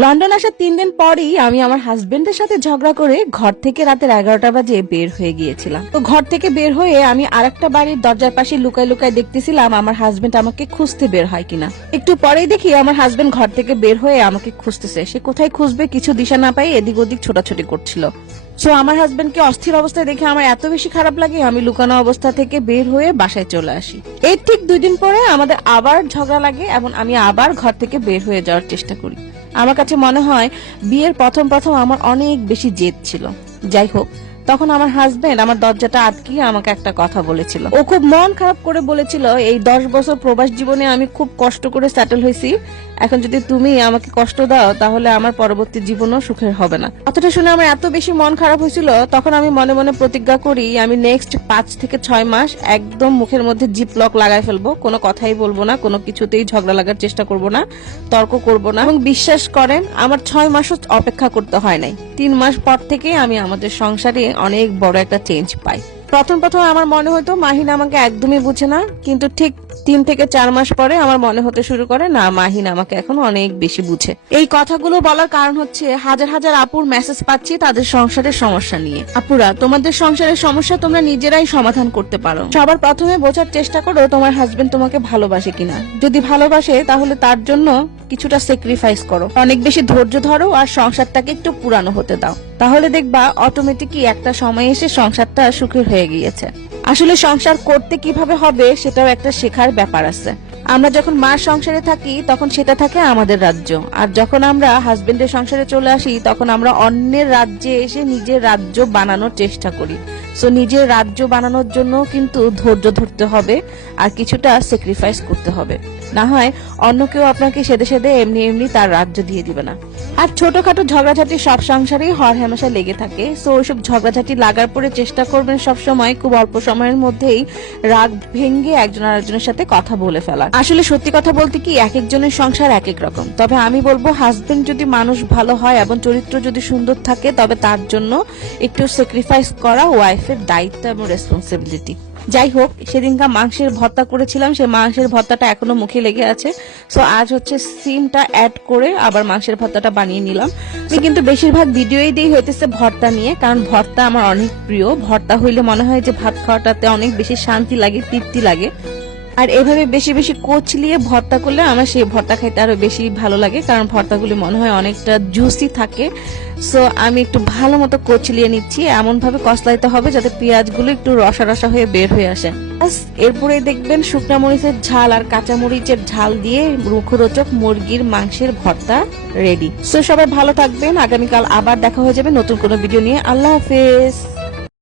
London আসার 3 দিন পরই আমি আমার হাজবেন্ডের সাথে ঝগড়া করে ঘর থেকে রাতের 11টা বাজে বের হয়ে গিয়েছিলাম। তো ঘর থেকে বের হয়ে আমি আরেকটা বাড়ির দরজার পাশে লুকায় লুকায় দেখতেছিলাম আমার হাজবেন্ড আমাকে খুঁজতে বের হয় কিনা। একটু পরেই দেখি আমার হাজবেন্ড ঘর থেকে বের হয়ে আমাকে খুঁজতেছে। সে কোথায় খুঁজবে কিছু দিশা না পাই এদিক ওদিক ছোটাছুটি করছিল। সো আমার হাজবেন্ডকে অস্থির অবস্থায় দেখে আমার এত বেশি খারাপ লাগে, আমি লুকানো অবস্থা থেকে বের হয়ে বাসায় চলে আসি। এর ঠিক 2 দিন পরে আমাদের আবার ঝগড়া লাগে এবং আমি আবার ঘর থেকে বের হয়ে যাওয়ার চেষ্টা করি। আমার কাছে মনে হয় বিয়ের প্রথম প্রথম আমার অনেক বেশি জেদ ছিল। যাই হোক, তখন আমার হাজবেন্ড আমার দরজাটা আটকিয়ে আমাকে একটা কথা বলেছিল। ও খুব মন খারাপ করে বলেছিল, এই 10 বছর প্রবাস জীবনে আমি খুব কষ্ট করে সেটেল হয়েছি, এখন যদি তুমি আমাকে কষ্ট দাও তাহলে আমার পরবর্তী জীবনও সুখের হবে না। কথাটা শুনে আমার এত বেশি মন খারাপ হয়েছিল, তখন আমি মনে মনে প্রতিজ্ঞা করি আমি নেক্সট 5 থেকে 6 মাস একদম মুখের মধ্যে জিপ লক লাগাই ফেলবো, কোনো কথাই বলবো না, কোনো কিছুতেই ঝগড়া লাগার চেষ্টা করব না, তর্ক করব না। এবং বিশ্বাস করেন আমার 6 মাসও অপেক্ষা করতে হয় নাই। 3 মাস পর থেকে আমি আমাদের সংসারে অনেক বড় একটা চেঞ্জ পাই। প্রথম আমার মনে হতো মাহিন আমাকে একদমই বুঝে না, কিন্তু ঠিক 3 থেকে 4 মাস পরে আমার মনে হতে শুরু করে না, মাহিন আমাকে এখন অনেক বেশি বুঝে। এই কথাগুলো বলার কারণ হচ্ছে হাজার হাজার আপুর মেসেজ পাচ্ছি তাদের সংসারের সমস্যা নিয়ে। আপুরা, তোমাদের সংসারের সমস্যা তোমরা নিজেরাই সমাধান করতে পারো। সবার প্রথমে বোঝার চেষ্টা করো তোমার হাজবেন্ড তোমাকে ভালোবাসে কিনা। যদি ভালোবাসে তাহলে তার জন্য কিছুটা স্যাক্রিফাইস করো, অনেক বেশি ধৈর্য ধরো আর সংসারটাকে একটু পুরানো হতে দাও। তাহলে দেখবা অটোমেটিকই একটা সময় এসে সংসারটা সুখের হয়ে গিয়েছে। আসলে সংসার করতে কিভাবে হবে সেটাও একটা শেখার ব্যাপার আছে। আমরা যখন মার সংসারে থাকি তখন সেটা থাকে আমাদের রাজ্য, আর যখন আমরা হাজবেন্ডের সংসারে চলে আসি তখন আমরা অন্যের রাজ্যে এসে নিজের রাজ্য বানানোর চেষ্টা করি। সো নিজের রাজ্য বানানোর জন্য কিন্তু ধৈর্য ধরতে হবে আর কিছুটা স্যাক্রিফাইস করতে হবে, না হয় অন্য কেউ আপনাকে সেদে সেদে এমনি এমনি তার রাজ্য দিয়ে দিবে না। আর ছোটখাটো ঝগড়াঝাটি সব সংসারেই হর হামেশা লেগে থাকে। সো ওইসব ঝগড়াঝাটি লাগার পরে চেষ্টা করবেন সব সময় খুব অল্প সময়ের মধ্যেই রাগ ভেঙে একজন আরেকজনের সাথে কথা বলে ফেলা। আসলে সত্যি কথা বলতে কি এক একজনের সংসার এক এক রকম, তবে আমি বলবো হাজবেন্ড যদি মানুষ ভালো হয় এবং চরিত্র যদি সুন্দর থাকে তবে তার জন্য একটু স্যাক্রিফাইস করা ওয়াইফের দায়িত্ব এবং রেসপন্সিবিলিটি। যাই হোক, সেদিনকার মাংসের ভর্তা করেছিলাম, সেই মাংসের ভর্তাটা এখনো মুখে লেগে আছে। সো আজ হচ্ছে সিমটা অ্যাড করে আবার মাংসের ভর্তাটা বানিয়ে নিলাম। আমি কিন্তু বেশিরভাগ ভিডিওই দিই হইতেছে ভর্তা নিয়ে, কারণ ভর্তা আমার অনেক প্রিয়। ভর্তা হইলে মনে হয় যে ভাত খাওয়াটাতে অনেক বেশি শান্তি লাগে, তৃপ্তি লাগে। আর এভাবে বেশি বেশি কচলিয়ে ভর্তা করলে আমার সেই ভর্তা খাইতে আরো বেশি ভালো লাগে, কারণ ভর্তাগুলি মনে হয় অনেকটা জুসি থাকে। সো আমি একটু ভালো মতো কচলিয়ে নিচ্ছি, এমন ভাবে কষলাইতে হবে যাতে পেঁয়াজগুলো একটু রসা রসা হয়ে বের হয়ে আসে। এরপরে দেখবেন শুকনা মরিচের ঝাল আর কাঁচা মরিচের ঝাল দিয়ে মুখরোচক মুরগির মাংসের ভর্তা রেডি। সো সবাই ভালো থাকবেন, আগামীকাল আবার দেখা হয়ে যাবে নতুন কোনো ভিডিও নিয়ে। আল্লাহ হাফেজ।